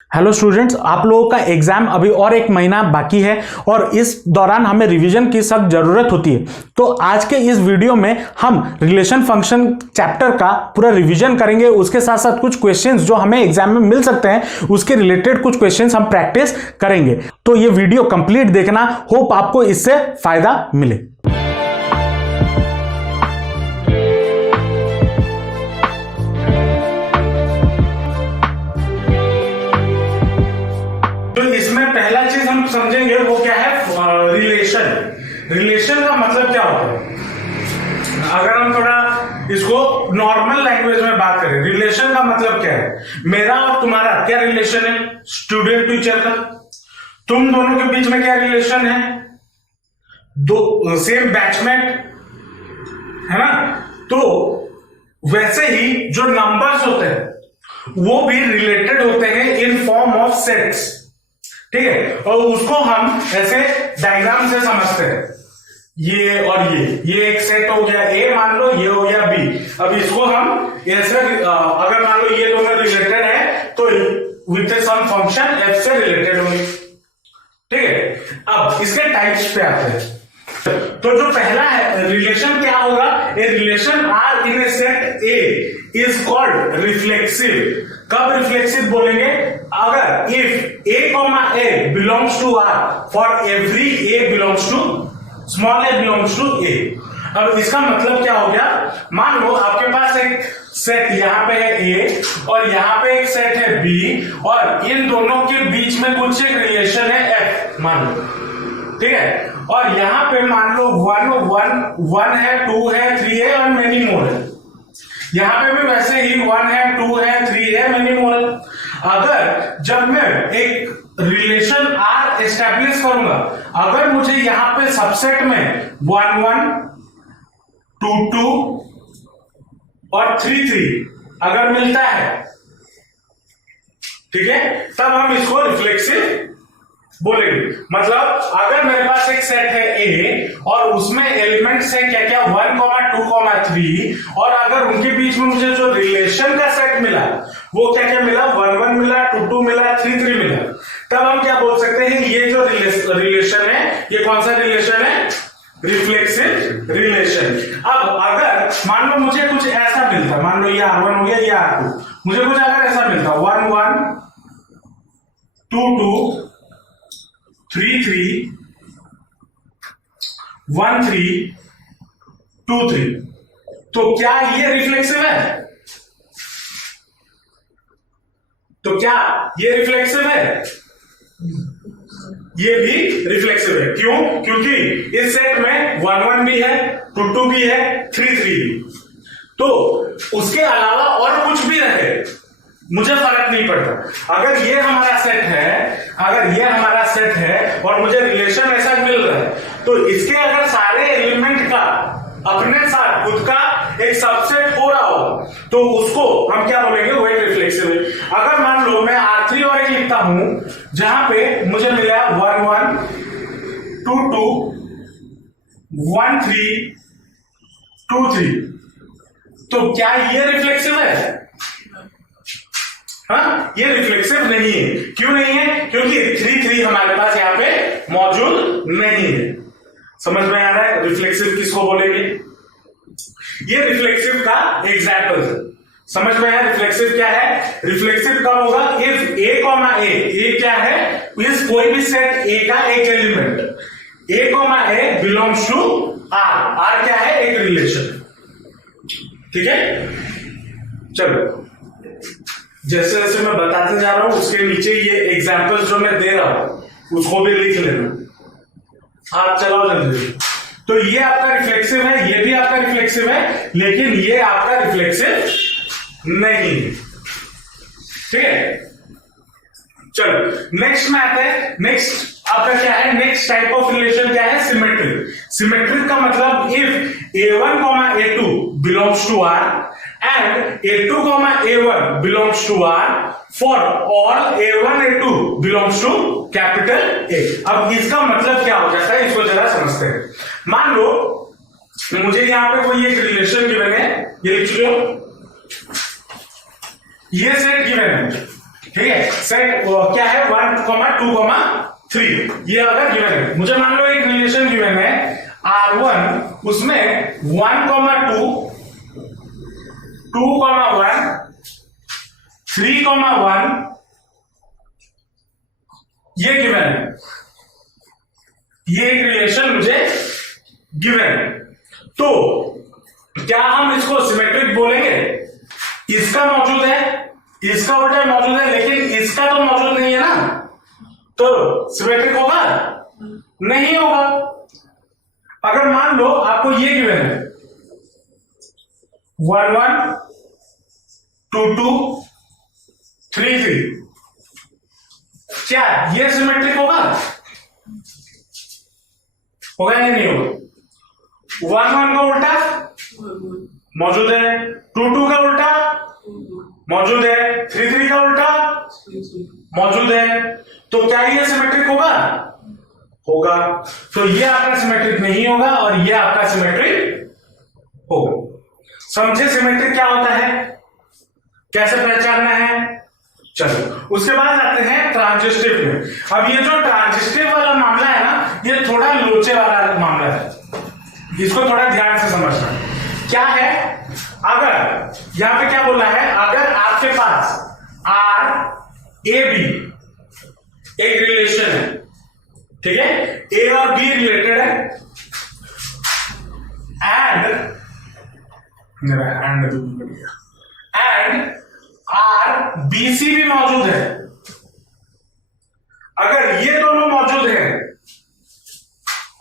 Hello students, आप लोगों का एग्जाम अभी और एक महीना बाकी है और इस दौरान हमें रिवीजन की सख्त जरूरत होती है। तो आज के इस वीडियो में हम रिलेशन फंक्शन चैप्टर का पूरा रिवीजन करेंगे। उसके साथ साथ कुछ क्वेश्चंस जो हमें एग्जाम में मिल सकते हैं उसके रिलेटेड कुछ क्वेश्चंस हम प्रैक्टिस करेंगे। तो ये वीडियो कंप्लीट देखना, होप आपको इससे फायदा मिले। पहला चीज हम समझेंगे वो क्या है, रिलेशन। रिलेशन का मतलब क्या होता है? अगर हम थोड़ा इसको नॉर्मल लैंग्वेज में बात करें, रिलेशन का मतलब क्या है? मेरा और तुम्हारा क्या रिलेशन है? स्टूडेंट टीचर का। तुम दोनों के बीच में क्या रिलेशन है? दो सेम बैचमेट है ना। तो वैसे ही जो नंबर्स होते हैं वो भी रिलेटेड होते हैं इन फॉर्म ऑफ सेट्स, ठीक है। और उसको हम ऐसे डायग्राम से समझते हैं, ये और ये एक सेट हो गया ए, मान लो ये हो गया बी। अब इसको हम ऐसे अगर मान लो ये दोनों रिलेटेड है तो विथ सम फंक्शन एफ से रिलेटेड होंगे, ठीक है। अब इसके टाइप्स पे आते हैं। तो जो पहला है रिलेशन क्या होगा? A relation R in a set a is called reflexive. कब रिफ्लेक्सिव बोलेंगे? अगर if a comma A belongs to R for every a belongs to small a belongs to a. अब इसका मतलब क्या हो गया? मान लो आपके पास एक सेट यहां पे है ए और यहां पे एक सेट है बी और इन दोनों के बीच में कुछ एक रिलेशन है एफ, मान लो, ठीक है। और यहां पे मान लो वन है, टू है, थ्री है और मेनी मोर है। यहां पे भी वैसे ही 1 है, 2 है, 3 है, मेनी मोर। अगर जब मैं एक रिलेशन आर एस्टेब्लिश करूंगा, अगर मुझे यहां पे सबसेट में 1 1 2 2 और 3 3 अगर मिलता है, ठीक है, तब हम इसको रिफ्लेक्सिव बोलेंगे। मतलब अगर मेरे पास एक सेट है ए और उसमें एलिमेंट्स है क्या क्या 1 2 3 और अगर उनके बीच में मुझे जो रिलेशन का सेट मिला वो क्या क्या मिला? 1 1 मिला, 2 2 मिला, 3 3 मिला। तब हम क्या बोल सकते हैं? ये जो रिलेशन है ये कौन सा रिलेशन है? Reflexive relation. अब अगर मान लो मुझे कुछ ऐसा मिलता, मान लो ये R1 हो गया, ये R2, मुझे कुछ अगर ऐसा मिलता 1 1 2 2 3 3 1 3 2 3, तो क्या ये रिफ्लेक्सिव है? तो क्या ये रिफ्लेक्सिव है? ये भी रिफ्लेक्सिव है। क्यों? क्योंकि इस सेट में 1 1 भी है, 2 2 भी है, 3 3 भी। तो उसके अलावा और कुछ भी रहे मुझे फर्क नहीं पड़ता। अगर ये हमारा सेट है और मुझे रिलेशन ऐसा मिल रहा है तो इसके अगर सारे एलिमेंट का अपने साथ खुद का एक सबसेट हो रहा हो तो उसको हम क्या बोलेंगे? वो एक रिफ्लेक्सिव है। अगर मान लो मैं R3 और एक लिखता हूं जहां पे मुझे मिला 1 1 2 2 1 3 2 3, तो क्या ये रिफ्लेक्सिव है? हाँ, ये रिफ्लेक्सिव नहीं है। क्यों नहीं है? क्योंकि 3 3 हमारे पास यहां पे मौजूद नहीं है। समझ में आ रहा है रिफ्लेक्सिव किसको बोलेंगे? ये रिफ्लेक्सिव का एग्जाम्पल है। समझ में आया रिफ्लेक्सिव क्या है? रिफ्लेक्सिव कब होगा? इफ ए कॉमा ए क्या है? इस कोई भी सेट ए का एक element A comma A belongs to R क्या है? एक रिलेशन, ठीक है। चलो, जैसे जैसे मैं बताते जा रहा हूं उसके नीचे ये एग्जाम्पल जो मैं दे रहा हूं उसको भी लिख लेना। आप चलाओ जल्दी। तो ये आपका रिफ्लेक्सिव है, ये भी आपका रिफ्लेक्सिव है, लेकिन ये आपका रिफ्लेक्सिव नहीं है, ठीक है। चलो नेक्स्ट में आते हैं। नेक्स्ट आपका क्या है? नेक्स्ट टाइप ऑफ रिलेशन क्या है? सिमेट्रिक। सिमेट्रिक का मतलब if A1 A2 belongs to R and A2 A1 belongs to R for all A1 A2 belongs to capital A। अब इसका मतलब क्या हो जाता है इसको जरा समझते हैं। मान लो मुझे यहां पे कोई एक रिलेशन गिवन है, ये लिख लो, ये सेट गिवन है, ठीक है, सेट क्या है 1, 2, 3, ये अगर गिवन है, मुझे मान लो एक रिलेशन गिवन है R1, उसमें 1, 2, 2, 1, 3, 1 ये गिवन है, ये एक रिलेशन मुझे गिवन है। तो क्या हम इसको सिमेट्रिक बोलेंगे? इसका मौजूद है, इसका उल्टा मौजूद है, लेकिन इसका तो मौजूद नहीं है ना, तो सिमेट्रिक होगा? नहीं होगा। अगर मान लो आपको ये गिवन है 1, 1, 2, 2, 3, 3, क्या ये सिमेट्रिक होगा? होगा या नहीं होगा? 1, 1 का उल्टा मौजूद है, 2, 2 का उल्टा मौजूद है, 3, 3 का उल्टा मौजूद है, तो क्या ये सिमेट्रिक होगा? होगा। तो ये आपका सिमेट्रिक नहीं होगा और ये आपका सिमेट्रिक होगा। समझे सिमेट्रिक क्या होता है, कैसे पहचानना है? चलो उसके बाद आते हैं ट्रांजिस्टिव में। अब ये जो ट्रांजिस्टिव वाला मामला है ना, ये थोड़ा लोचे वाला मामला है, इसको थोड़ा ध्यान से समझना। क्या है, अगर यहां पे क्या बोला है, अगर आपके पास R A B एक रिलेशन है, ठीक है, A और B रिलेटेड है, एंड RBC भी मौजूद है। अगर ये दोनों मौजूद है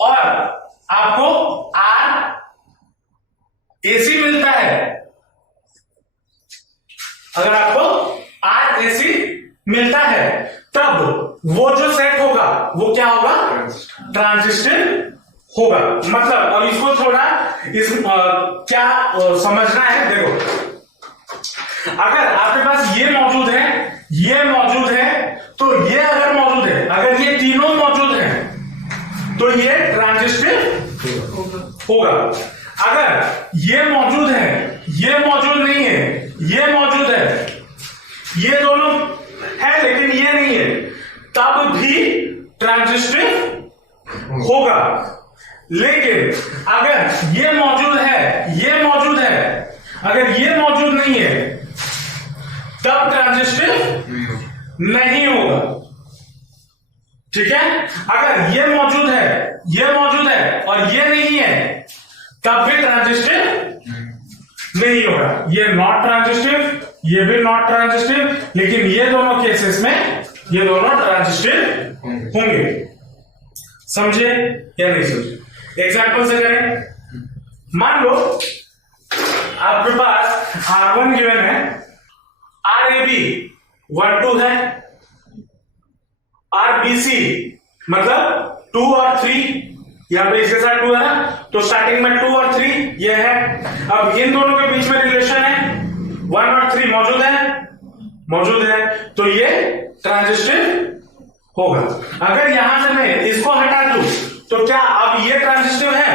और आपको RAC मिलता है, अगर आपको RAC मिलता है, तब वो जो सेट होगा वो क्या होगा? ट्रांजिस्टिव होगा। मतलब अब इसको थोड़ा क्या समझना है, देखो अगर आपके पास ये मौजूद है, ये मौजूद है, तो ये अगर मौजूद है, अगर ये तीनों मौजूद हैं, तो ये ट्रांजिस्टिव होगा। अगर ये मौजूद है, ये मौजूद नहीं है, ये मौजूद है, ये दोनों है लेकिन ये नहीं है, तब भी ट्रांजिस्टिव होगा। लेकिन अगर ये मौजूद है, ये मौजूद है, अगर ये मौजूद नहीं है, तब ट्रांजिस्टिव नहीं होगा। ठीक है, अगर ये मौजूद है, ये मौजूद है और ये नहीं है, तब भी ट्रांजिस्टिव नहीं होगा। ये नॉट ट्रांजिस्टिव, ये भी नॉट ट्रांजिस्टिव, लेकिन ये दोनों केसेस में ये दोनों ट्रांजिस्टिव होंगे। समझे या नहीं समझे? एग्जाम्पल से करें, मान लो आपके पास R1 गिवन है, RAB 1, 2 है, RBC मतलब 2 और 3, यहां पे इसके साथ 2 है ना, तो स्टार्टिंग में 2 और 3 ये है। अब इन दोनों के बीच में रिलेशन है, 1 और 3 मौजूद है, तो ये ट्रांजिस्टिव होगा। अगर यहां से मैं इसको हटा दूं, तो क्या अब ये ट्रांजिस्टिव है?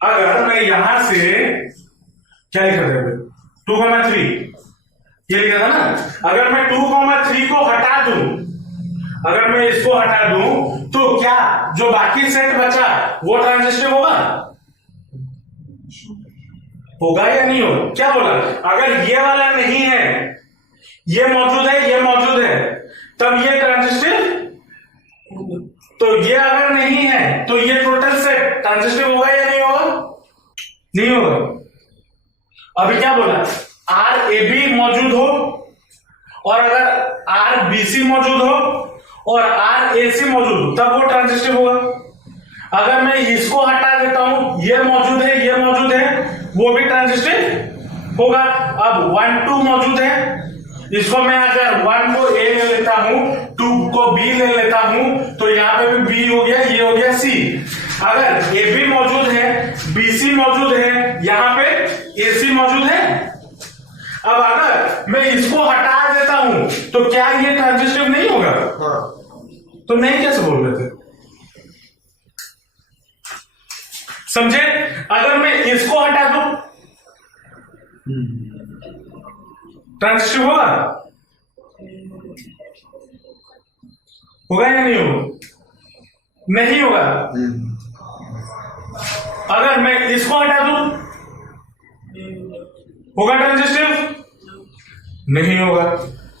अगर मैं यहां से क्या लिखा था 2,3 ये लिखा था ना, अगर मैं 2,3 को हटा दूं, अगर मैं इसको हटा दूं, तो क्या जो बाकी सेट बचा वो ट्रांजिस्टिव होगा या नहीं होगा? क्या बोला? अगर ये वाला नहीं है, ये मौजूद है, ये मौजूद है, तब ये ट्रांजिस्टिव, तो ये अगर नहीं है, तो ये टोटल सेट ट्रांजिस्टिव होगा या नहीं होगा? नहीं होगा। अभी क्या बोला? RAB मौजूद हो, और अगर RBC मौजूद हो और RAC मौजूद हो, तब वो ट्रांजिस्टिव होगा। अगर मैं इसको हटा देता हूं, ये मौजूद है, ये मौजूद है, वो भी ट्रांजिस्टिव होगा। अब 1, 2 मौजूद है, इसको मैं अगर 1 को A ले लेता हूं, 2 को B ले लेता हूं, तो यहां पे भी B हो गया, ये हो गया C। अगर AB मौजूद है, BC मौजूद है, यहां पे AC मौजूद है। अब अगर मैं इसको हटा देता हूं, तो क्या ये ट्रांजिस्टिव नहीं होगा? तो नहीं कैसे बोल रहे थे? समझे? अगर मैं इसको हटा दूं, ट्रांजिटिव होगा होगा या नहीं होगा? नहीं होगा। अगर मैं इसको हटा दूं होगा ट्रांजिटिव? नहीं होगा।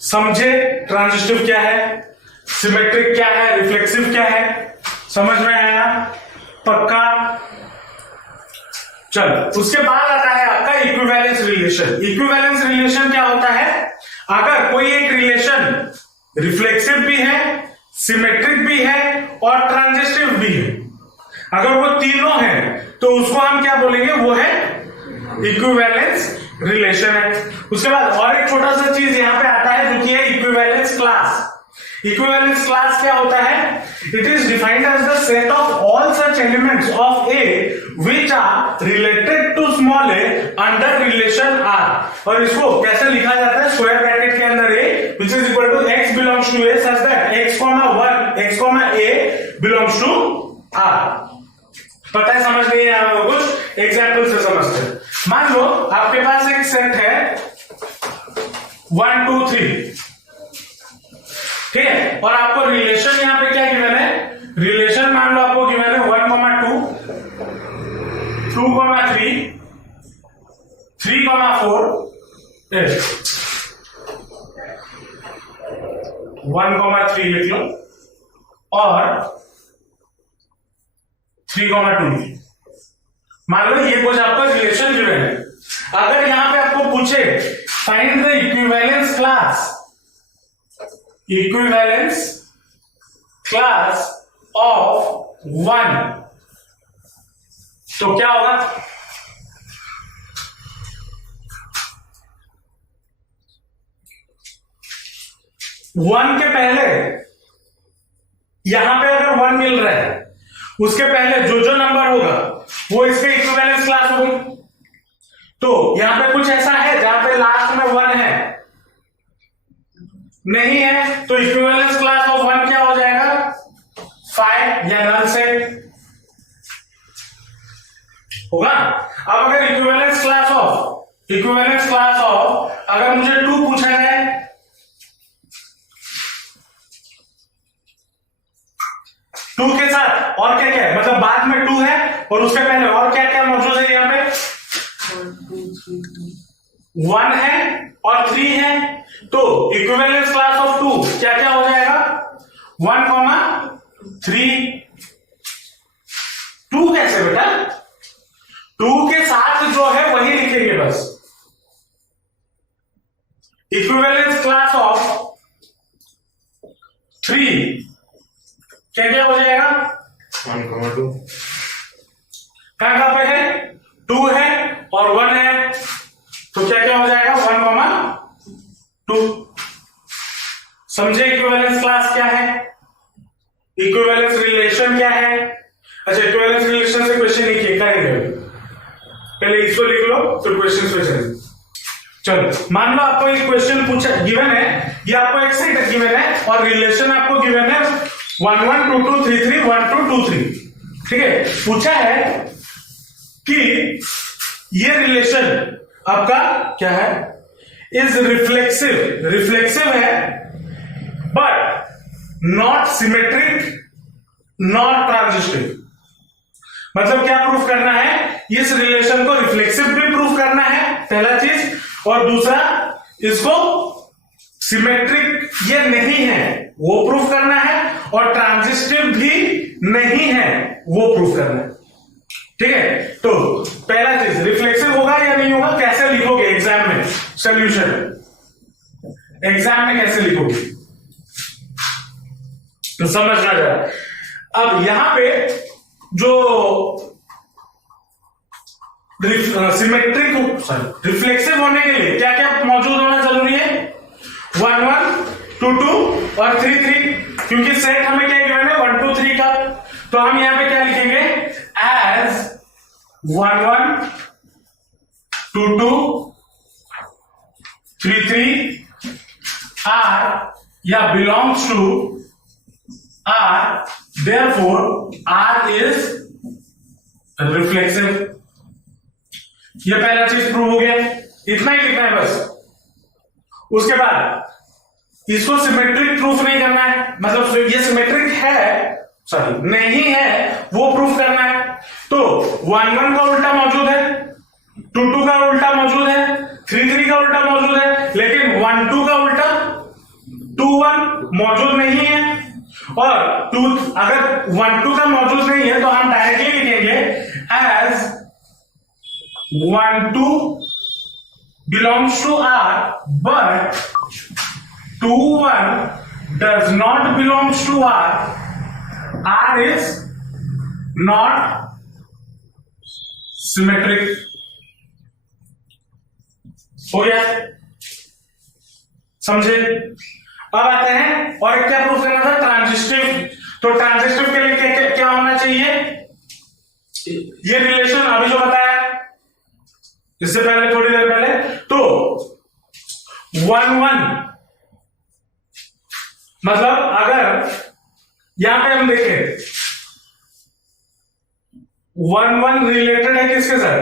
समझे ट्रांजिटिव क्या है, सिमेट्रिक क्या है, रिफ्लेक्सिव क्या है? समझ में आया? पक्का? चलो, उसके बाद आता है आपका इक्विवेलेंस रिलेशन। इक्विवेलेंस रिलेशन क्या होता है? अगर कोई एक रिलेशन रिफ्लेक्सिव भी है, सिमेट्रिक भी है और ट्रांजिटिव भी है, अगर वो तीनों हैं तो उसको हम क्या बोलेंगे? वो है इक्विवेलेंस रिलेशन है। उसके बाद और एक छोटा सा चीज यहां पे आता है जो कि है इक्विवेलेंस क्लास। इक्विवेलेंस क्लास क्या होता है? It is defined as the set of all such elements of A which are related to small A under relation R. और इसको कैसे लिखा जाता है? स्क्वायर ब्रैकेट के अंदर a which is equal to x belongs to a such that x comma one x comma A belongs to R. पता है? समझ नहीं है? कुछ एग्जाम्पल से समझते हैं। मान लो आपके पास एक सेट है 1 2 3, ठीक है, और आपको रिलेशन यहां पे क्या गिवन है? रिलेशन मान लो आपको गिवन है 1 2 2 3 3 4 8 1 3 लिख लो और 3 2। मान लो ये कुछ आपका रिलेशन गिवन है। अगर यहां पे आपको पूछे find the equivalence class, equivalence class of 1, तो क्या होगा? वन के पहले यहां पे अगर 1 मिल रहा है, उसके पहले जो जो नंबर होगा वो इसके इक्विवेलेंस क्लास होगी। तो यहां पे कुछ ऐसा है जहां पे लास्ट में 1 है? नहीं है, तो इक्विवेलेंस क्लास ऑफ 1 क्या हो जाएगा? 5 या नल से होगा। अब अगर इक्विवेलेंस क्लास ऑफ अगर मुझे 2 पूछा जाए, टू के साथ और क्या क्या है? मतलब बाद में 2 है और उसके पहले और क्या क्या मौजूद है? यहाँ पे 1 है और 3 है, तो इक्विवेलेंस क्लास ऑफ 2 क्या क्या हो जाएगा? 1 3। 2 कैसे बेटा? 2 के साथ जो है वही लिखेंगे बस। इक्विवेलेंस क्लास ऑफ 3 क्या क्या हो जाएगा? 1 2। कहां पे है? 2 है और 1 है, तो क्या क्या हो जाएगा? 1 2। समझे इक्विवेलेंस क्लास क्या है, इक्विवेलेंस रिलेशन क्या है? अच्छा, इक्विवेलेंस रिलेशन से क्वेश्चन नहीं किए करेंगे, पहले इसको लिख लो फिर क्वेश्चन पे चलेंगे। चलो, मान लो आपको एक क्वेश्चन पूछा गिवन है, ये आपको एक सेट गिवन है और रिलेशन आपको गिवन है 1 1 2 2 3 3 1 2 2 3, ठीक है। पूछा है कि ये रिलेशन आपका क्या है? इज रिफ्लेक्सिव है but not symmetric not transitive. मतलब क्या प्रूफ करना है? इस रिलेशन को रिफ्लेक्सिव भी प्रूफ करना है, पहला चीज, और दूसरा इसको सिमेट्रिक ये नहीं है वो प्रूफ करना है, और ट्रांजिटिव भी नहीं है वो प्रूफ करना है, ठीक है। तो पहला चीज रिफ्लेक्सिव होगा या नहीं होगा, कैसे लिखोगे एग्जाम में? सॉल्यूशन एग्जाम में कैसे लिखोगे तो समझना जरा। अब यहां पे जो सिमेट्रिक रिफ्लेक्सिव होने के लिए क्या क्या मौजूद होना जरूरी है? 1 1 2 2 और 3 3, क्योंकि सेट हमें क्या गिवन है? 1 2 3 का। तो हम यहां पे क्या लिखेंगे? एज 1 1 2 2 3 3 आर या belongs to R, therefore R is reflexive. ये पहला चीज प्रूव हो गया। इतना ही लिखना है बस। उसके बाद इसको सिमेट्रिक प्रूफ नहीं करना है, मतलब ये सिमेट्रिक है, सॉरी नहीं है, वो प्रूफ करना है। तो 1 1 का उल्टा मौजूद है, 2 2 का उल्टा मौजूद है, 3 3 का उल्टा मौजूद है, लेकिन 1 2 का उल्टा 2 1 मौजूद नहीं है। और अगर 1 2 का मौजूद नहीं है तो हम डायरेक्टली लिखेंगे as 1 2 belongs to R, but 2 1 does not belongs to R. R is not symmetric. हो गया, समझे? अब आते हैं और क्या प्रूफ करना था, ट्रांजिस्टिव। तो ट्रांजिस्टिव के लिए क्या होना चाहिए, ये रिलेशन अभी जो बताया इससे पहले, थोड़ी देर पहले, तो 1 1 मतलब अगर यहां पे हम देखें 1 1 रिलेटेड है किसके साथ,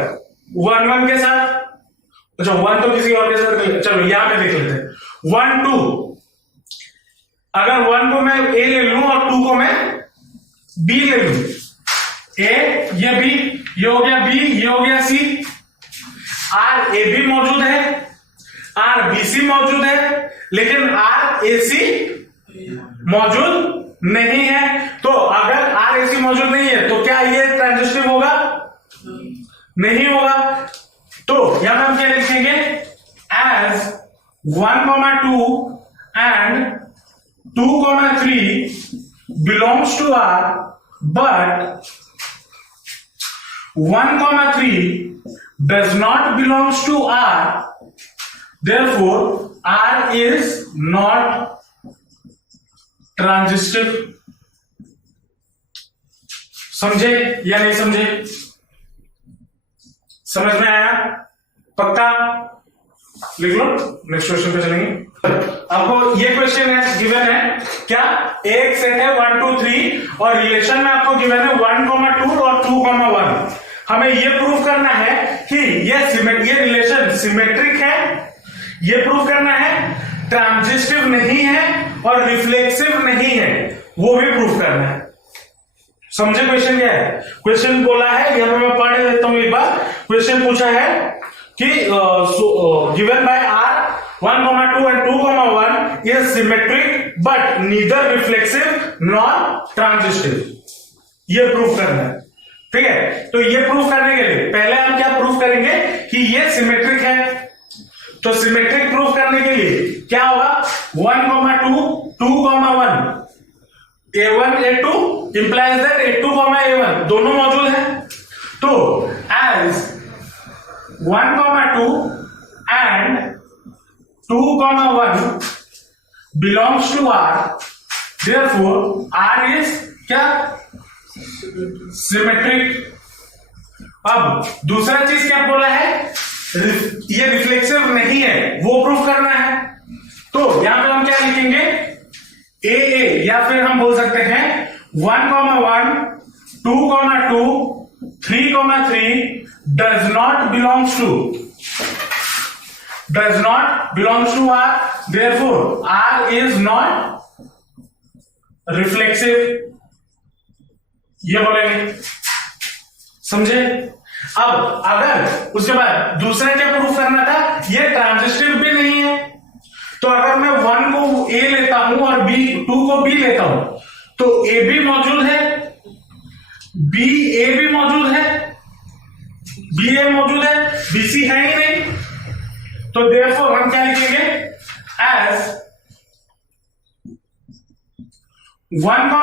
1 1 के साथ, अच्छा 1 तो किसी और के साथ, चलो यहां पे देख लेते हैं 1 2। अगर 1 को मैं ए ले लूं और 2 को मैं बी ले लूं, ए ये बी, ये हो गया बी, ये हो गया सी। आर ए बी मौजूद है, आर बी सी मौजूद है, लेकिन आर ए सी मौजूद नहीं है। तो अगर आर ए सी मौजूद नहीं है तो क्या ये ट्रांजिस्टिव होगा, नहीं होगा। तो यहां पर हम क्या लिखेंगे, as 1 2 and 2 3 belongs to R, but 1 3 does not belongs to R, therefore R is not transitive. समझे या नहीं समझे, समझ में आया, पक्का? लिख लो, नेक्स्ट क्वेश्चन पे चलेंगे। आपको ये क्वेश्चन है, गिवन है क्या, एक सेट है 1 2 3 और रिलेशन में आपको गिवन है 1 2 और 2 1। हमें ये प्रूफ करना है कि ये रिलेशन सिमेट्रिक है, ये प्रूफ करना है, ट्रांजिस्टिव नहीं है और रिफ्लेक्सिव नहीं है, वो भी प्रूफ करना है। समझे क्वेश्चन क्या है? क्वेश्चन बोला है, यहां मैं पढ़ देता हूं एक बार। क्वेश्चन पूछा है कि given by are 1 2 and 2 1 is symmetric but neither reflexive nor transitive, ये प्रूफ करना है। ठीक है, तो ये प्रूफ करने के लिए पहले हम क्या प्रूफ करेंगे कि ये सिमेट्रिक है। तो सिमेट्रिक प्रूफ करने के लिए क्या होगा, 1 2 2 1 A1 A2 implies that A2 A1 दोनों मौजूद है। तो as 1 2 and 2 1 belongs to R, therefore R is क्या, सिमेट्रिक। अब दूसरा चीज क्या बोला है, ये रिफ्लेक्सिव नहीं है, वो प्रूफ करना है। तो यहां पे हम क्या लिखेंगे, ए या फिर हम बोल सकते हैं 1 1 2 2 3 3 does not belongs to R, therefore R is not reflexive, ये बोलेंगे। समझे? अब अगर उसके बाद दूसरा क्या प्रूफ करना था, ये ट्रांजिस्टिव भी नहीं है। तो अगर मैं 1 को ए लेता हूं और 2 को बी लेता हूं, तो ए भी मौजूद है, बी ए भी मौजूद है, बी ए मौजूद है, बी सी है ही नहीं। तो देयरफॉर हम क्या लिखेंगे, as 1 2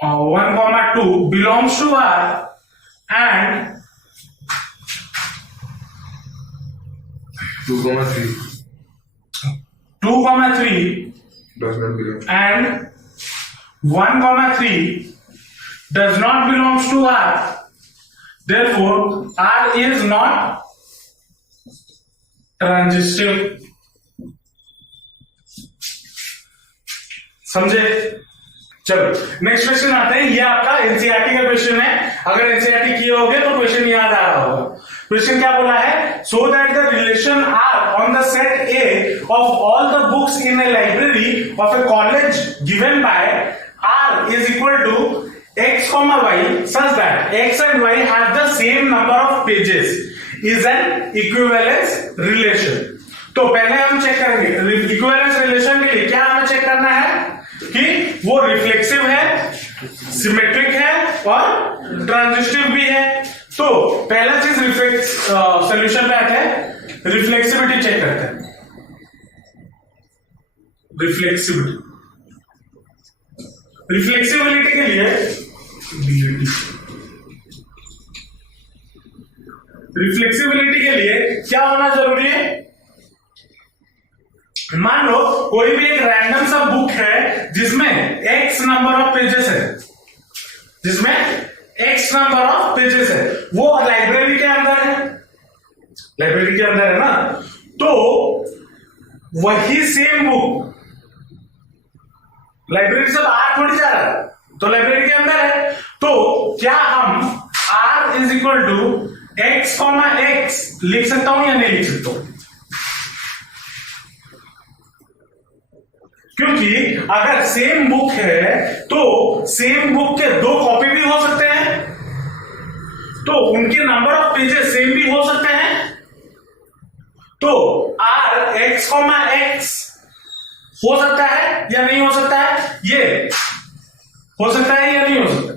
1 2 belongs to R and 2 3 does not belong, and 1 3 does not belongs to R, therefore R is not transitive। समझे? चलो नेक्स्ट क्वेश्चन आते हैं। ये आपका एनसीईआरटी का क्वेश्चन है। अगर एनसीईआरटी किए होगे तो क्वेश्चन याद आ रहा होगा। क्वेश्चन क्या बोला है? So that the relation R on the set A of all the books in a library of a college given by R is equal to x, y such that x and y have the same number of pages is an equivalence relation। तो पहले हम check करेंगे equivalence relation के लिए क्या हमें check करना है कि वो रिफ्लेक्सिव है, सिमेट्रिक है और ट्रांजिस्टिव भी है। तो पहला चीज सॉल्यूशन पे आते हैं, रिफ्लेक्सिविटी चेक करते हैं। रिफ्लेक्सिबिलिटी के लिए क्या होना जरूरी है? मान लो कोई भी एक रैंडम सा बुक है जिसमें x नंबर ऑफ पेजेस है, वो लाइब्रेरी के अंदर है ना। तो वही सेम बुक लाइब्रेरी से बाहर थोड़ी जा रहा है, तो लाइब्रेरी के अंदर है। तो क्या हम r is equal to x, x लिख सकता हूं या नहीं लिख सकता हूं? क्योंकि अगर सेम बुक है तो सेम बुक के दो कॉपी भी हो सकते हैं, तो उनके नंबर ऑफ पेजेस सेम भी हो सकते हैं। तो r x, x हो सकता है या नहीं हो सकता है? ये हो सकता है या नहीं हो सकता?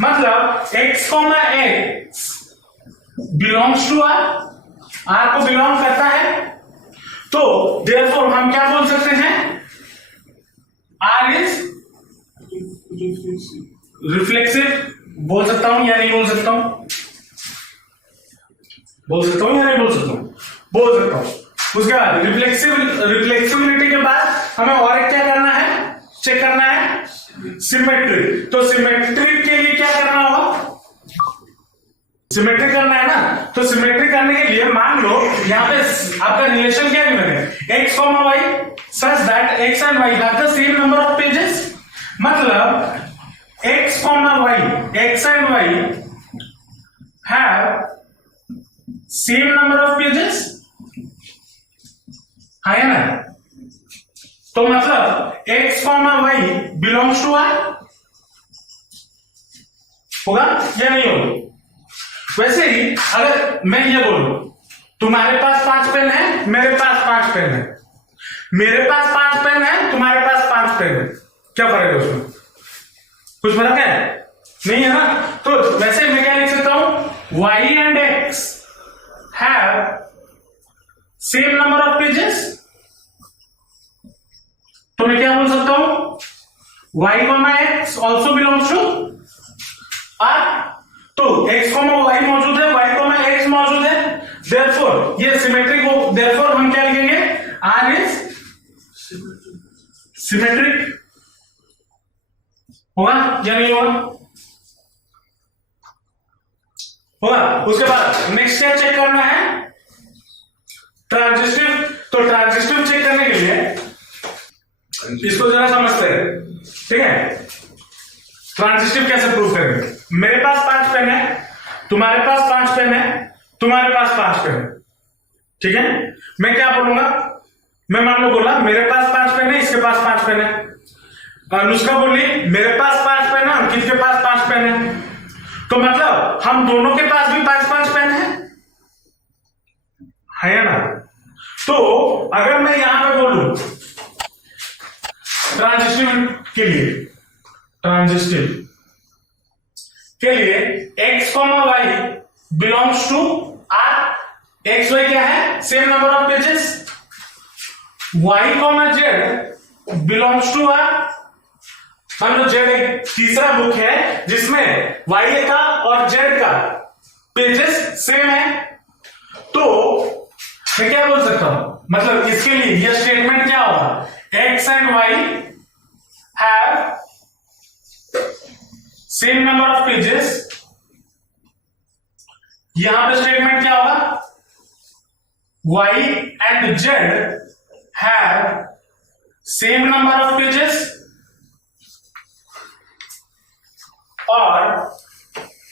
मतलब x, x belongs to r को बिलोंग करता है। तो देयरफॉर हम क्या बोल सकते हैं? r is reflexive. बोल सकता हूं या नहीं बोल सकता हूं? बोल सकता हूं या नहीं बोल सकता हूं? बोल सकता हूं। उसके बाद रिफ्लेक्सिबिलिटी के बाद हमें और एक क्या करना है? चेक करना है सिमेट्रिक। तो सिमेट्रिक के लिए क्या करना होगा? सिमेट्रिक करना है ना। तो सिमेट्रिक करने के लिए मान लो यहां पे आपका रिलेशन क्या है? x, y such that x and y have the same number of pages। मतलब x, and y have same number of pages है ना। तो मतलब x, y belongs to r होगा या नहीं होगा? वैसे ही अगर मैं ये बोलूं तुम्हारे पास 5 पेन है, मेरे पास 5 पेन है, मेरे पास 5 पेन है, तुम्हारे पास 5 पेन है, क्या फर्क है उसमें? कुछ फर्क है? नहीं है ना। तो वैसे मैं क्या लिख सकता हूं? y and x have same number of pages। तो मैं क्या बोल सकता हूं? y, x also belongs to r। तो x, y मौजूद है, y, x मौजूद है, देयरफॉर ये सिमेट्रिक हो। देयरफॉर हम क्या लिखेंगे? r is symmetric. होगा या नहीं होगा? होगा। उसके बाद नेक्स्ट क्या चेक करना है? ट्रांजिस्टिव। तो ट्रांजिस्टिव चेक करने के लिए इसको जरा समझते हैं, ठीक है? ट्रांजिस्टिव कैसे प्रूव करेंगे? मेरे पास 5 पेन है, तुम्हारे पास 5 पेन है, तुम्हारे पास 5 पेन है, ठीक है? मैं क्या बोलूंगा? मैं मान लो बोला मेरे पास 5 पेन है, इसके पास 5 पेन है। अनुष्का बोली मेरे पास 5 पेन है, अंकित के पास 5 पेन है। तो मतलब हम दोनों के पास भी 5-5 पेन है ना। तो अगर मैं यहां पे बोलूं ट्रांजिस्टिव के लिए x, y belongs to r। x, y क्या है? Same number of pages. y, z belongs to r। मान लो z एक तीसरा बुक है जिसमें y का और z का पेजेस सेम है। तो मैं क्या बोल सकता हूं? मतलब इसके लिए यह स्टेटमेंट क्या होगा? x and y have same number of pages. यहां पे स्टेटमेंट क्या होगा? y and z have same number of pages. और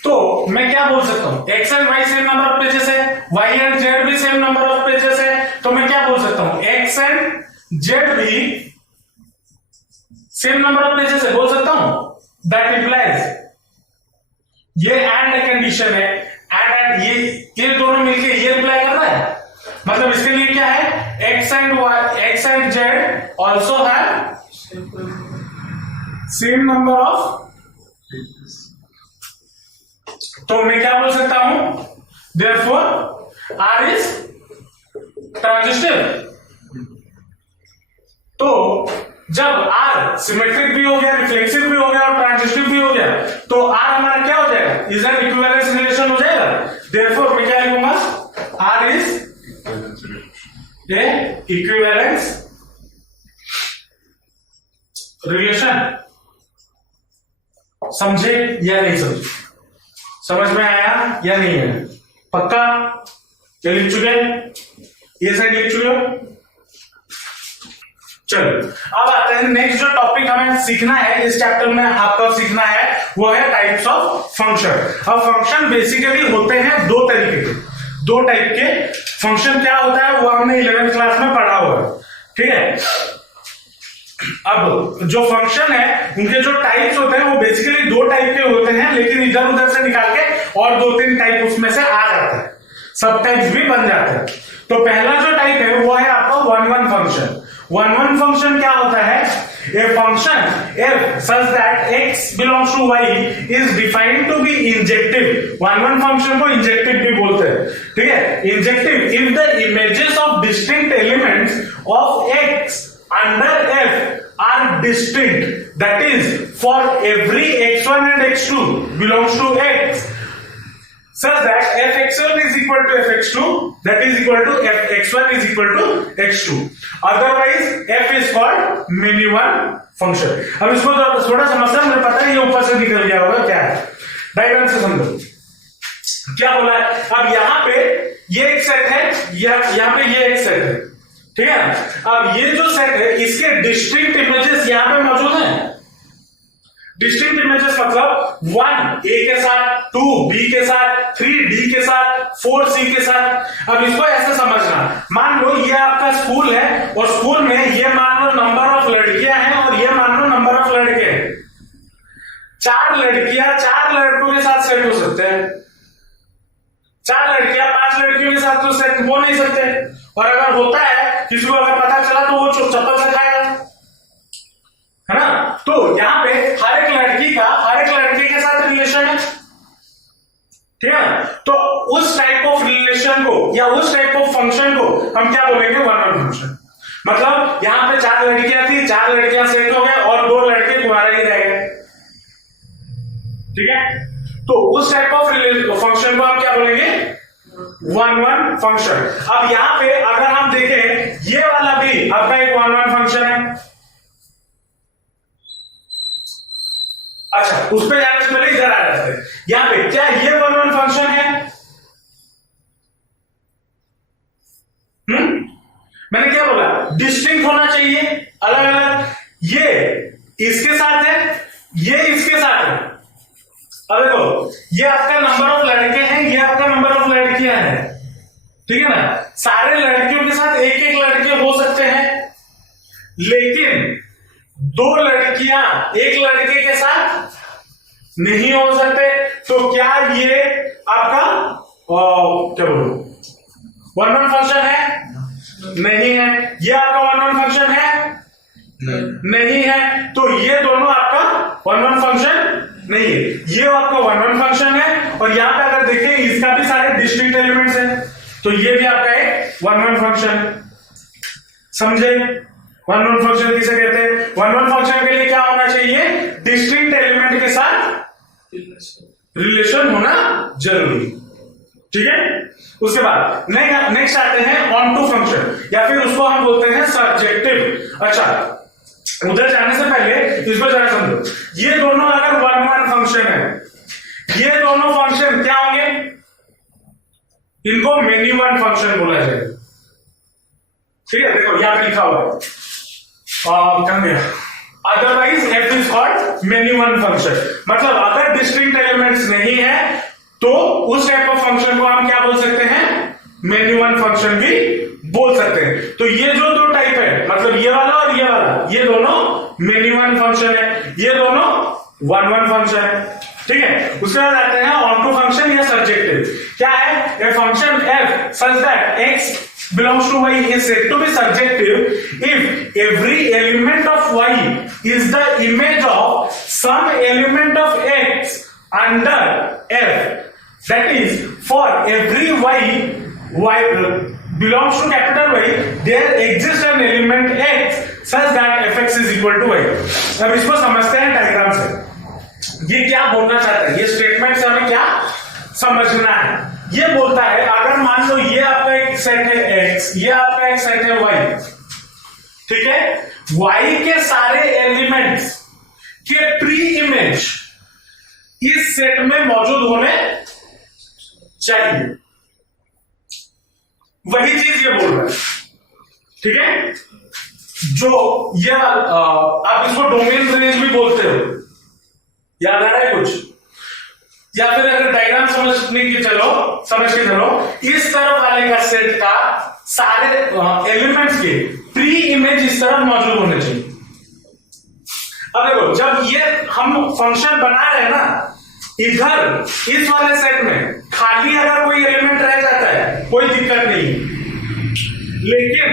तो मैं क्या बोल सकता हूं, X and Y same number of pages है, वाई एंड जेड भी सेम नंबर ऑफ पेजेस है, तो मैं क्या बोल सकता हूं, एक्स एंड जेड भी सेम नंबर ऑफ पेजेस है, बोल सकता हूं। दैट इंप्लाइज ये एंड कंडीशन है, एंड ये दोनों मिलके ये इंप्लाई कर रहा है, मतलब इसके लिए क्या है, x and Z also have same number of. तो मैं क्या बोल सकता हूं, देयरफॉर आर इज ट्रांजिस्टिव। तो जब आर सिमेट्रिक भी हो गया, रिफ्लेक्सिव भी हो गया और ट्रांजिस्टिव भी हो गया, तो आर हमारा क्या हो जाएगा, इज एन इक्विवेलेंस रिलेशन हो जाएगा। देयरफॉर मैं क्या लिखूंगा, R is a equivalence relation. समझे या नहीं समझे, समझ में आया या नहीं है, पक्का? क्या लिख चुके, ये साइड लिख चुके हो? चलो अब आते हैं नेक्स्ट जो टॉपिक हमें सीखना है इस चैप्टर में, आपको सीखना है वो है टाइप्स ऑफ फंक्शन। अब फंक्शन बेसिकली होते हैं दो तरीके के, दो टाइप के फंक्शन। क्या होता है वो हमने 11th क्लास में पढ़ा हुआ है, ठीक है। अब जो फंक्शन है उनके जो टाइप्स होते हैं वो बेसिकली दो टाइप के होते हैं, लेकिन इधर उधर से निकाल के और 2-3 टाइप उसमें से आ जाते हैं, सब टाइप्स भी बन जाते हैं। तो पहला जो टाइप है वो है आपका 1-1 फंक्शन। 1-1 फंक्शन क्या होता है, a function if such that x belongs to y is defined to be injective। 1-1 function को इंजेक्टिव भी बोलते हैं, ठीक है। Injective if the images of distinct elements of x under f are distinct, that is for every x1 and x2 belongs to x, such that fx1 is equal to fx2, that is equal to fx1 is equal to x2, otherwise f is called many one function। अब इसको थोड़ा समस्या मुझे पता है, ये ऊपर से निकल गया होगा, क्या है डायग्राम से समझो क्या बोला है। अब यहाँ पे ये एक सेट है, यहाँ पे ये एक सेट है, ठीक है। अब ये जो सेट है इसके डिस्टिंक्ट इमेजेस यहाँ पे मौजूद हैं। डिस्टिंक्ट इमेजेस मतलब 1 ए के साथ, 2 बी के साथ, 3 डी के साथ, 4 सी के साथ। अब इसको ऐसे समझना, मान लो ये आपका स्कूल है और स्कूल में ये मान लो नंबर ऑफ लड़कियां हैं और ये मान लो नंबर ऑफ लड़के हैं। 4 लड़कियां 4 लड़कों के साथ सेट हो सकते हैं, 4 लड़कियां 5 लड़कियों के साथ तो सेट हो नहीं सकते, और अगर होता है किसी को अगर पता चला तो वो चप्पल से खाएगा, है ना। तो यहाँ पे हर एक लड़की का हर एक लड़के के साथ रिलेशन है, ठीक है। तो उस टाइप ऑफ रिलेशन को या उस टाइप ऑफ फंक्शन को हम क्या बोलेंगे, 1-1 फंक्शन। मतलब यहाँ पे 4 लड़कियां थी, 4 लड़कियां सेट हो गए और 2 लड़के कुंवारे ही रह गए, ठीक है। तो उस टाइप ऑफ फंक्शन को हम क्या बोलेंगे, 1-1 फंक्शन। अब यहां पे अगर हम देखें ये वाला भी आपका एक 1-1 फंक्शन है। अच्छा, उस पे जाने से पहले इधर आ जाते हैं, यहां पे क्या ये 1-1 फंक्शन है? मैंने क्या बोला, डिस्टिंक्ट होना चाहिए, अलग अलग। ये इसके साथ है, ये इसके साथ है। अब देखो ये आपका नंबर ऑफ लड़के हैं, ये आपका नंबर ऑफ लड़कियां हैं, ठीक है ना। सारे लड़कियों के साथ एक एक लड़के हो सकते हैं, लेकिन 2 लड़कियां एक लड़के के साथ नहीं हो सकते। तो क्या ये आपका क्या बोलो 1-1 फंक्शन है? नहीं है। ये आपका 1-1 फंक्शन है? नहीं है। तो ये दोनों आपका 1-1 फंक्शन नहीं है, ये आपका 1-1 फंक्शन है। और यहां पे अगर देखें इसका भी सारे डिस्टिंक्ट एलिमेंट्स हैं, तो ये भी आपका एक 1-1 फंक्शन। समझे 1-1 फंक्शन किसे कहते हैं? 1-1 फंक्शन के लिए क्या होना चाहिए, डिस्टिंक्ट एलिमेंट के साथ रिलेशन होना जरूरी, ठीक है। उसके बाद नेक्स्ट आते हैं ऑन-टू फंक्शन, या फिर उसको हम बोलते हैं सब्जेक्टिव। अच्छा, उधर जाने से पहले इसको जरा समझो, ये दोनों अगर 1-1 फंक्शन है, ये दोनों फंक्शन क्या होंगे, इनको मेनी वन फंक्शन बोला जाएगा, ठीक है। देखो यहां पे लिखा हुआ है, कहां गया, otherwise F is called many one function. मतलब अगर डिस्टिंक्ट एलिमेंट्स नहीं है तो उस टाइप ऑफ फंक्शन को हम क्या बोल सकते हैं, मेनी वन फंक्शन भी बोल सकते हैं। तो ये जो दो टाइप है, मतलब ये वाला और ये वाला, ये दोनों मेनी वन फंक्शन है, ये दोनों वन वन फंक्शन है। ठीक है, उसके बाद आते हैं ऑन टू फंक्शन या सब्जेक्टिव। क्या है, a function F such that x belongs to y is said to be surjective if every element of y is the image of some element of x under f. That is, for every y belongs to capital Y, there exists an element x such that fx is equal to y. अब इसको समझते हैं diagram से। ये क्या बोलना चाहता है, ये स्टेटमेंट से हमें क्या समझना है। ये बोलता है अगर मान लो ये आपका एक सेट है x, ये आपका एक सेट है y, ठीक है, y के सारे एलिमेंट्स के प्री इमेज इस सेट में मौजूद होने चाहिए। वही चीज ये बोल रहा है। ठीक है, जो ये आप इसको डोमेन रेंज भी बोलते हो, याद आ रहा है कुछ, या फिर अगर डायग्राम समझने की समझ के चलो, इस तरफ वाले का सेट का सारे एलिमेंट्स के प्री इमेज इस तरफ मौजूद होने चाहिए। अब देखो, जब ये हम फंक्शन बना रहे हैं ना, इधर इस वाले सेट में खाली अगर कोई एलिमेंट रह जाता है कोई दिक्कत नहीं, लेकिन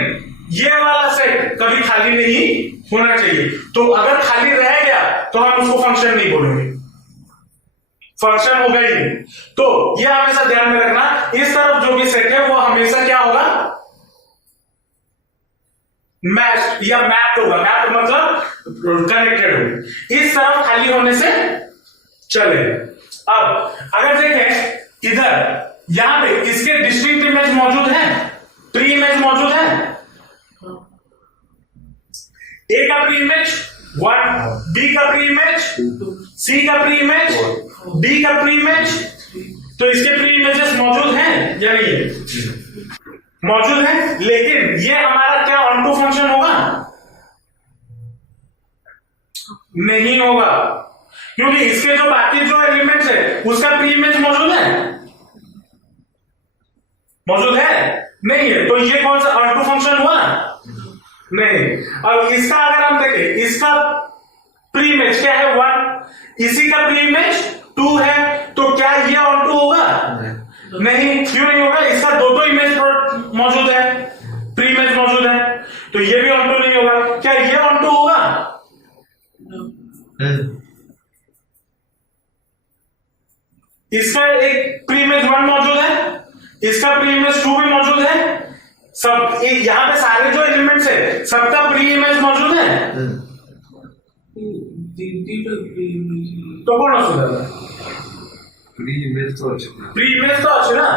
ये वाला सेट कभी खाली नहीं होना चाहिए। तो अगर खाली रह गया तो हम उसको फंक्शन नहीं बोलेंगे, फंक्शन होगा ही नहीं। तो ये हमेशा ध्यान में रखना, इस तरफ जो भी सेट है वो हमेशा क्या होगा, मैच या मैप होगा। मैप मतलब कनेक्टेड होगा, इस तरफ खाली होने से चले। अब अगर देखें इधर, यहां पे इसके डिस्टिंक्ट इमेज मौजूद है, प्री इमेज मौजूद है। ए का प्री इमेज 1, बी का प्री इमेज, सी का प्री इमेज, डी का प्री इमेज। तो इसके प्री इमेजेस मौजूद हैं या नहीं है, मौजूद है। लेकिन ये हमारा क्या ऑन टू फंक्शन होगा, नहीं होगा, क्योंकि इसके जो बाकी जो एलिमेंट्स है उसका प्री इमेज मौजूद है, मौजूद है नहीं है। तो ये कौन सा ऑन टू फंक्शन हुआ, नहीं। अब इसका अगर हम देखें, इसका प्री इमेज क्या है 1, इसी का प्री इमेज 2 है, तो क्या ये ऑन टू होगा, नहीं। क्यों नहीं होगा, इसका दो इमेज मौजूद है, प्री इमेज मौजूद है, तो ये भी ऑन टू नहीं होगा। क्या ये ऑन टू होगा, इसका एक प्री इमेज 1 मौजूद है, इसका प्री इमेज 2 भी मौजूद है, सब यहां पे सारे जो एलिमेंट्स है सबका प्री इमेज मौजूद है। तो कौन असुविधा, प्री इमेज तो अच्छी ना।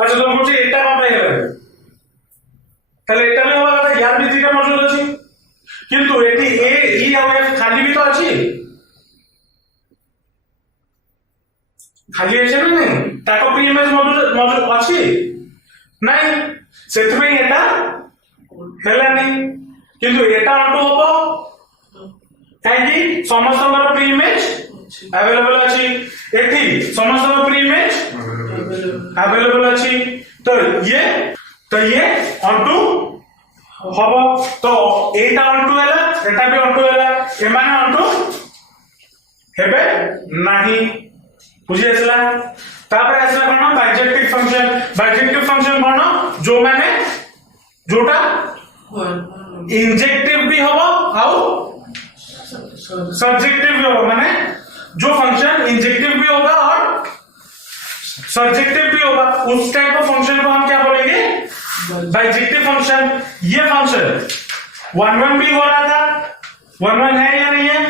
अच्छा तुम कुछ एटा में पाइबे তাহলে এটা में হওয়া কথা ইয়ার ভিত্তিটা মজুদ আছে, কিন্তু এটি এ ই আর এফ খালি भी তো আছে, খালি আছে না नहीं, তাকে প্রি ইমেজ মজুদ আছে নাই, ସେଥିପାଇଁ এটা ହେଲାନି। କିନ୍ତୁ এটা অন্টু হবো কাହିଁକି, ସମସ୍ତଙ୍କର ପ୍ରି ଇମେଜ अवेलेबल ଅଛି, ଏଠି ସମସ୍ତଙ୍କ ପ୍ରି ଇମେଜ अवेलेबल ଅଛି। तो ये অন্টু হবো। তো এইটা অন্টু ହେଲା, এটা ବି অন্টু ହେଲା, এমানে অন্টু হেবে ନାହିଁ। বুঝি আসলা। তারপরে আসলা কোন বাইজেক্টিভ ফাংশন। বাইজেক্টিভ ফাংশন কোন, जो माने जोटा इंजेक्टिव भी होबो आउ सब्जेक्टिव भी होगा, माने जो फंक्शन इंजेक्टिव भी होगा और सब्जेक्टिव भी होगा, उस टाइप ऑफ फंक्शन को हम क्या बोलेंगे, बाइजेक्टिव फंक्शन। ये फंक्शन 1 भी हो रहा था, 1 है या नहीं है,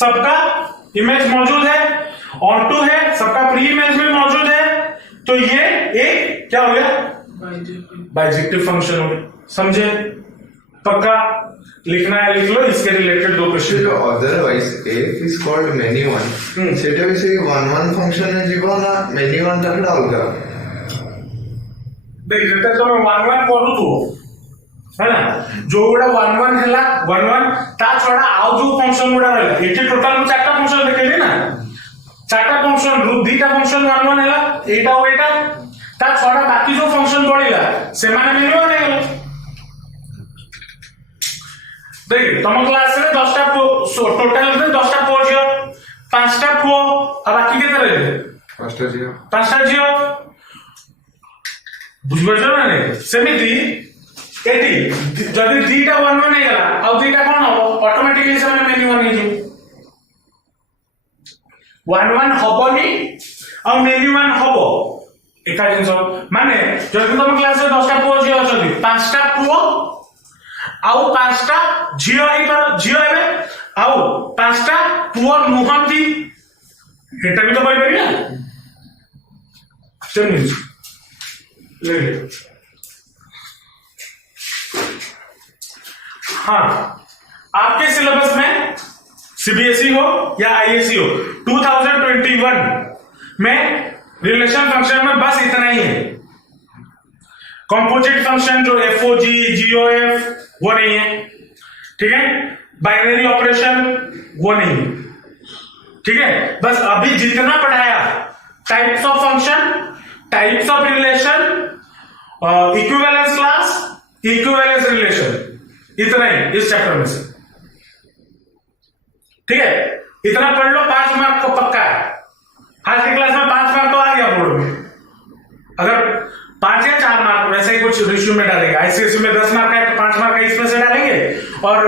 सबका इमेज मौजूद है, ऑन टू है, सबका प्री इमेज भी मौजूद है, तो ये एक क्या हो गया, बाइजेक्टिव फंक्शन हो गया। समझे, पक्का लिखना है लिख लो, इसके related 2 question. otherwise if is called many one সেটা হচ্ছে 1 ফাংশনের জীবন না many one টাকে আলাদা দেখ, যেটা তুমি 1 করো তো ହେଲା जो गुड़ा 1 1 हैला 1 1 ता छडा आउ जो फंक्शन गुड़ा रहला एठी टोटल मु चारटा फंक्शन देखेली ना चारटा फंक्शन रु दीटा फंक्शन 1 1 हैला एटा और एटा ता छडा बाकी जो फंक्शन पड़िला से माने मिलियो नै गेलो देख तुम क्लास रे 10 टा टोटल में 10 टा पुओ झियो 5 टा पुओ आ बाकी केते रहले 5 टा झियो बुझबजो ना नै सेमिति एटी जदि दीटा 1 1 हेगला आ दीटा कोन हो ऑटोमेटिकली से माने मेनी 1 हे 1 1 हबनी आ मेनी 1 हबो एका जिंस माने जदि तुम क्लास रे 10 टा पुओ झियो अछथि 5 टा पुओ आउ 5 टा झियो आई पर झियो हेबे आउ 5 टा पुओ नुहंती एटा भी तो कहि परिया सेम ले हाँ आपके सिलेबस में सीबीएसई हो या आईएससी हो 2021 में रिलेशन फंक्शन में बस इतना ही है कंपोजिट फंक्शन जो एफओजी जीओएफ वो नहीं है ठीक है बाइनरी ऑपरेशन वो नहीं है ठीक है बस अभी जितना पढ़ाया types of function types of relation equivalence class equivalence relation इतना ही इस चैप्टर में से ठीक है इतना पढ़ लो 5 मार्क तो पक्का है आज की क्लास में 5 मार्क तो आ गया बोर्ड में अगर 5 या 4 मार्क वैसे ही कुछ रेशियो में डालेंगे आईसीएसई में 10 मार्क का है तो 5 मार्क का इसमें से डालेंगे और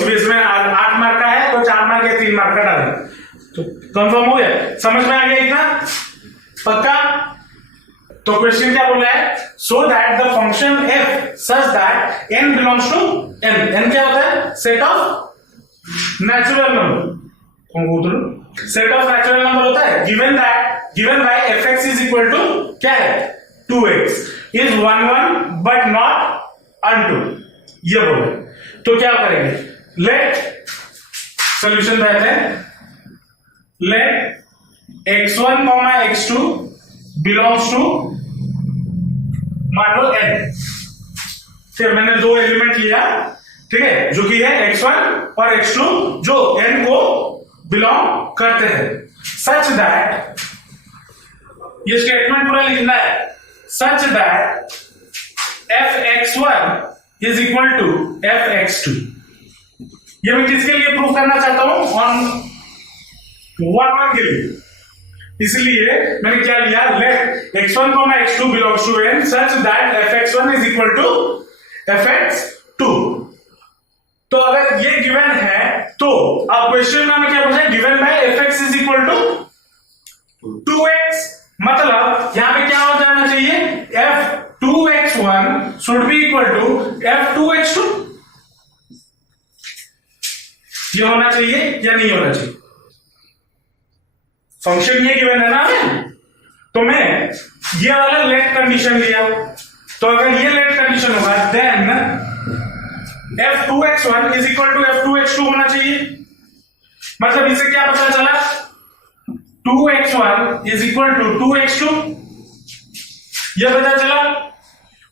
सीबीएसई में 8 मार्क का है तो 4 मार्क या 3 मार्क का डालेंगे तो कंफर्म हो गया समझ में आ गया इतना पक्का तो क्वेश्चन क्या बोला है so that the function f such that n belongs to n n क्या होता है सेट ऑफ नेचुरल नंबर कौन बोल सेट ऑफ नेचुरल नंबर होता है given by fx is equal to क्या है 2x is 1 1 but not unto ये बोले तो क्या करेंगे लेट सॉल्यूशन देते हैं late x1 x2 belongs to मान लो n फिर मैंने दो एलिमेंट लिया ठीक है जो कि है x1 और x2 जो n को बिलोंग करते हैं सच दैट ये स्टेटमेंट पूरा लिखना है such that fx1 is equal to fx2 ये मैं किसके लिए प्रूफ करना चाहता हूं ऑन 1 1 के लिए इसलिए मैंने क्या लिया let x1 x2 belongs to n such that fx1 is equal to fx2 तो अगर ये गिवन है तो अब क्वेश्चन में हमें क्या पूछा है given by fx is equal to 2x मतलब यहां पे क्या हो जाना चाहिए f2x1 should be equal to f2x2 ये होना चाहिए या नहीं होना चाहिए फंक्शन ये गिवन है ना तो मैं ये वाला लेट कंडीशन लिया तो अगर ये लेट कंडीशन होगा then f2x1 is equal to f2x2 होना चाहिए मतलब इससे क्या पता चला 2x1 is equal to 2x2 ये पता चला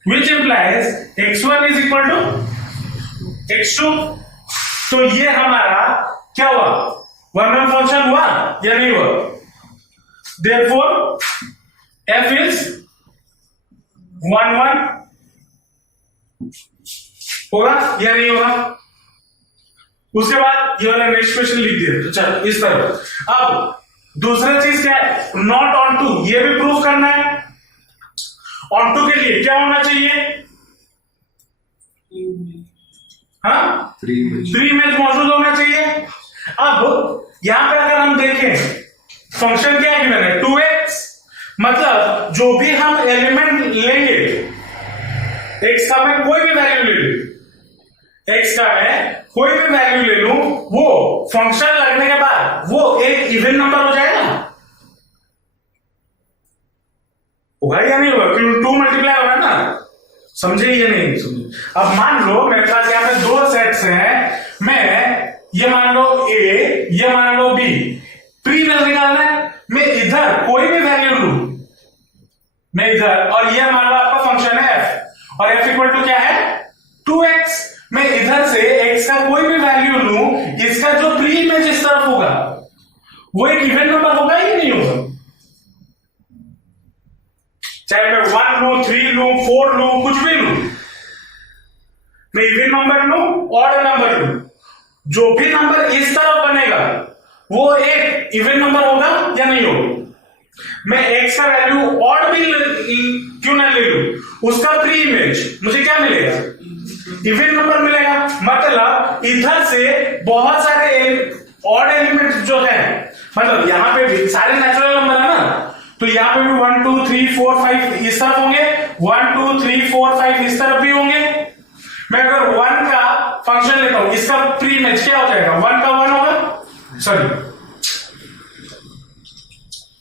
which implies x1 is equal to x2 तो ये हमारा क्या हुआ वन वन फंक्शन हुआ या नहीं हुआ therefore f is 1 1 होगा या नहीं होगा उसके बाद ये वाला नेक्स्ट क्वेश्चन लिख दिया तो चल इस तरह अब दूसरा चीज क्या है नॉट ऑन टू ये भी प्रूफ करना है ऑन टू के लिए क्या होना चाहिए हाँ 3 इमेज मौजूद होना चाहिए अब यहां पे अगर हम देखें फंक्शन क्या गिवन है 2x मतलब जो भी हम एलिमेंट लेंगे x का मैं कोई भी वैल्यू ले लूं x का मैं कोई भी वैल्यू ले लूं वो फंक्शन लगने के बाद वो एक इवन नंबर हो जाएगा होगा या नहीं होगा क्योंकि 2 मल्टीप्लाई हो रहा है ना समझे या नहीं समझे अब मान लो मेरे पास यहां पे दो सेट्स हैं मैं ये मान लो a ये मान लो b प्री वैल्यू निकालना है मैं इधर कोई भी वैल्यू लूं मैं इधर और ये मान लो आपका फंक्शन है f और f इक्वल टू क्या है 2x, मैं इधर से x का कोई भी वैल्यू लूं, इसका जो प्री इमेज इस तरफ होगा वो एक इवन नंबर होगा ही नहीं होगा। चाहे मैं 1 लू, 3 लू, 4 लू, कुछ भी लू, मैं इवन नंबर लू, ऑड नंबर लू, जो भी नंबर इस तरफ बनेगा वो एक इवन नंबर होगा या नहीं होगा। मैं x का वैल्यू ऑड भी क्यों ना ले लू, उसका प्री इमेज मुझे क्या मिलेगा, इवन नंबर मिलेगा। मतलब इधर से बहुत सारे ऑड एलिमेंट्स जो है, मतलब यहां पे भी सारे नेचुरल नंबर है ना, तो यहां पे भी 1 2 3 4 5 इस तरफ होंगे, 1 2 3 4 5 इस तरफ भी होंगे। मैं अगर 1 का फंक्शन लेता हूं, इसका प्री इमेज क्या हो जाएगा, 1 का 1 होगा, सॉरी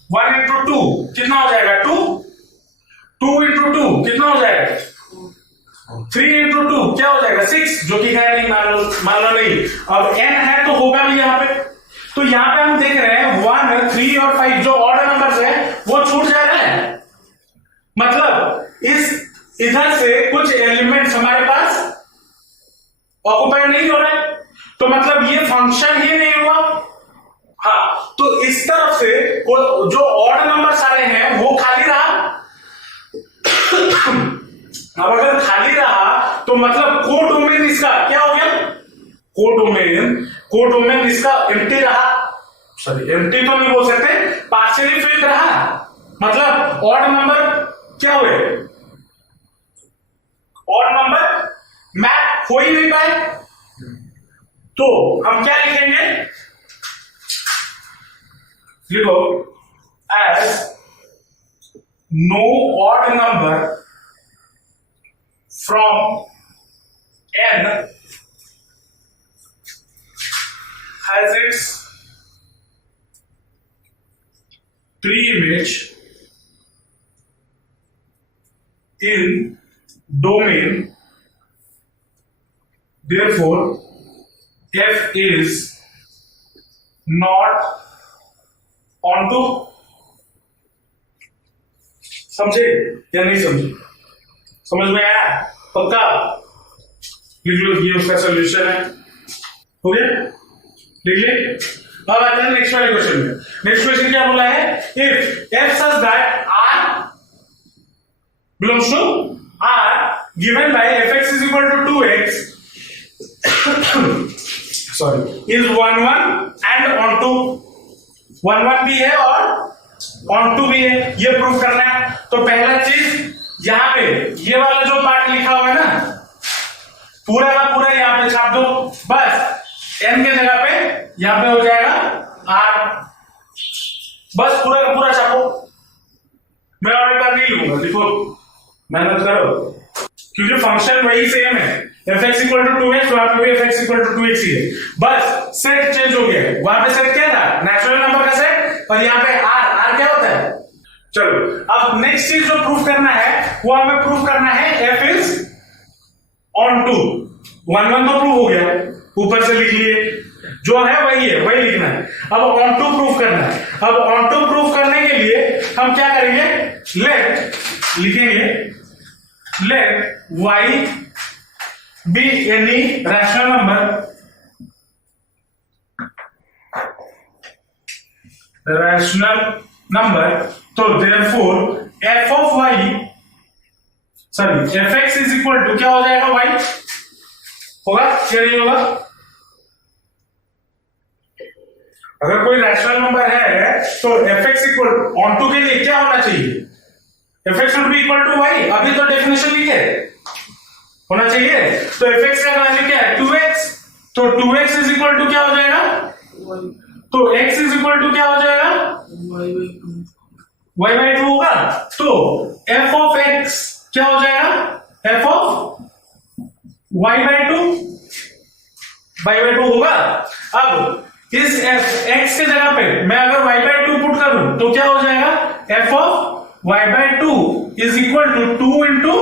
1 इंटू 2 कितना हो जाएगा, 2, 2 इंटू 2 कितना हो जाएगा, 3 इंटू 2 क्या हो जाएगा, 6, जो कि है नहीं, मान लो नहीं, अब n है तो होगा भी यहां पे। तो यहां पे हम देख रहे हैं 1 3 और 5 जो ऑड नंबर्स है वो छूट जा रहे हैं। मतलब इस इधर से कुछ एलिमेंट्स हमारे पास ऑक्युपाइड नहीं हो रहे, तो मतलब ये फंक्शन ही नहीं हुआ। हाँ, तो इस तरफ से जो ऑड नंबर सारे हैं वो खाली रहा। अब अगर खाली रहा तो मतलब कोडोमेन इसका क्या हो गया, कोडोमेन इसका एम्प्टी रहा, सॉरी एम्प्टी तो नहीं बोल सकते, पार्शियली फिल्ड रहा। मतलब ऑड नंबर क्या हुए, ऑड नंबर मैप हो ही नहीं पाए। तो हम क्या लिखेंगे, लिखो as no odd number from n has its pre-image in domain, therefore f is not onto। समझे या नहीं समझे, समझ में आया पक्का, लिख लो, ये उसका सोल्यूशन है, हो गया, लिख ले। अब आते हैं नेक्स्ट वाले क्वेश्चन में। नेक्स्ट क्वेश्चन क्या बोला है, if f such that r belongs to r given by fx is equal to 2x sorry is 1 1 and onto 1 1 भी है और onto भी है, ये प्रूफ करना है। तो पहला चीज यहां पे ये वाला जो पार्ट लिखा हुआ है ना, पूरा का पूरा यहां पे छाप दो, बस n के जगह पे यहां पे हो जाएगा r, बस पूरा का पूरा छापो। मैं और एक बार नहीं लिखूंगा, लिखो, मेहनत करो, क्योंकि फंक्शन वही सेम है, fx इक्वल टू 2x, वहां पे भी fx इक्वल टू 2x ही है, बस सेट चेंज हो गया। वहां पे सेट क्या था, नेचुरल नंबर का सेट, और यहाँ पे r क्या होता है। चलो अब नेक्स्ट चीज जो प्रूफ करना है वो हमें प्रूफ करना है f इज ऑन टू। 1 1 तो प्रूफ हो गया, ऊपर से लिख लिए, जो है वही लिखना है। अब ऑन टू प्रूफ करना है। अब ऑन टू प्रूफ करने के लिए हम क्या करेंगे, लेट लिखेंगे, let y be any rational number, rational number, तो therefore f of y, sorry fx is equal to क्या हो जाएगा, y होगा क्या नहीं होगा। अगर कोई रैशनल नंबर है तो fx इक्वल ऑन टू के लिए क्या होना चाहिए, fx should be equal to y, अभी तो डेफिनेशन लिखे होना चाहिए। तो fx का वैल्यू क्या है, 2x, तो 2x इज इक्वल टू क्या हो जाएगा, तो x इज इक्वल टू क्या हो जाएगा, y बाई 2 होगा। तो f ऑफ x क्या हो जाएगा, f of y by 2, y by 2 होगा। अब इस x के जगह पे मैं अगर y बाई 2 पुट करूं तो क्या हो जाएगा, f of y by 2 is equal to 2 into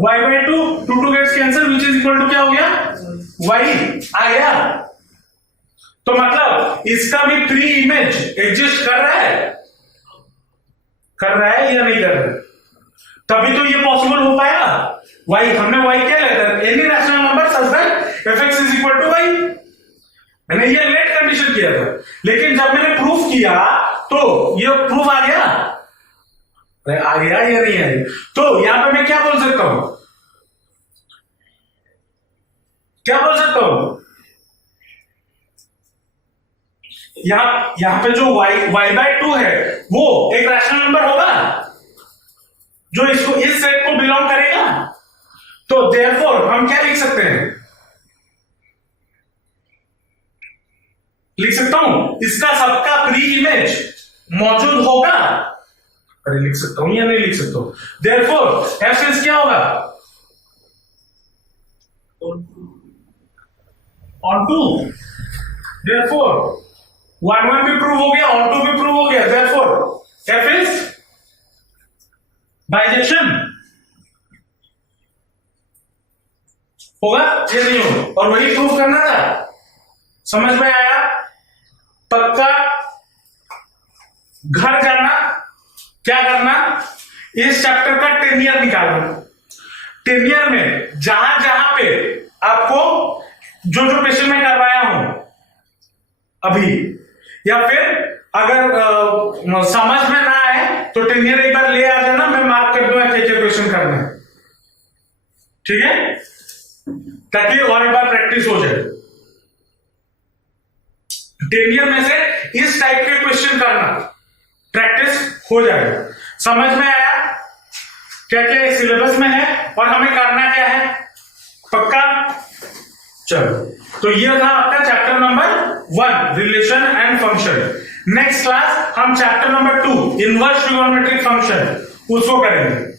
y by 2, 2 gets cancel, which is equal to क्या हो गया, y आ गया। तो मतलब इसका भी प्री इमेज एग्जिस्ट कर रहा है या नहीं कर रहा है। तभी तो ये पॉसिबल हो पाएगा। वाई हमने वाई क्या लेता है, any rational number such that F X is equal to Y. मैंने ये लेट कंडीशन किया था, लेकिन जब मैंने प्रूफ किया तो ये प्रूफ आ गया या नहीं आया। तो यहां पे मैं क्या बोल सकता हूं, यहां पे जो y/2 है वो एक रैशनल नंबर होगा जो इसको इस सेट को बिलोंग करेगा। तो देयरफॉर हम क्या लिख सकते हैं, लिख सकता हूं इसका सबका प्री इमेज मौजूद होगा। अरे लिख सकता हूं या नहीं लिख सकता हूं। देयरफॉर एफ सेंस क्या होगा, ऑन टू। देयरफॉर 1 भी प्रूव हो गया, ऑन टू भी प्रूव हो गया। देयरफॉर एफ इज बाइजेक्शन होगा या नहीं होगा, और वही प्रूव करना था। समझ में आया? पक्का घर जाना, क्या करना, इस चैप्टर का टेनियर निकालना। टेनियर में जहां जहां पे आपको जो क्वेश्चन मैं करवाया हूं अभी, या फिर अगर समझ में ना आए तो टेनियर एक बार ले आ जाना, मैं मार्क कर दूंगा क्या क्या क्वेश्चन करना है, ठीक है, ताकि और एक बार प्रैक्टिस हो जाए। टेनियर में से इस टाइप के क्वेश्चन करना, प्रैक्टिस हो जाएगा। समझ में आया क्या क्या सिलेबस में है और हमें करना क्या है, पक्का? चलो, तो ये था आपका chapter number 1 relation and function. Next class हम chapter number 2 inverse trigonometric function उसको करेंगे।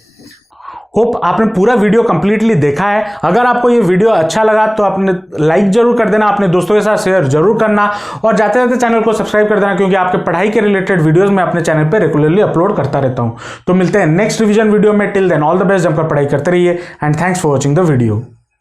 होप आपने पूरा वीडियो कंप्लीटली देखा है। अगर आपको ये वीडियो अच्छा लगा तो आपने लाइक जरूर कर देना, अपने दोस्तों के साथ शेयर जरूर करना, और जाते जाते चैनल को सब्सक्राइब कर देना, क्योंकि आपके पढ़ाई के रिलेटेड वीडियोस मैं अपने चैनल पे रेगुलरली अपलोड करता रहता हूं। तो मिलते हैं नेक्स्ट रिवीजन वीडियो में। Till then all the best, जमकर पढ़ाई करते रहिए and thanks for watching the video.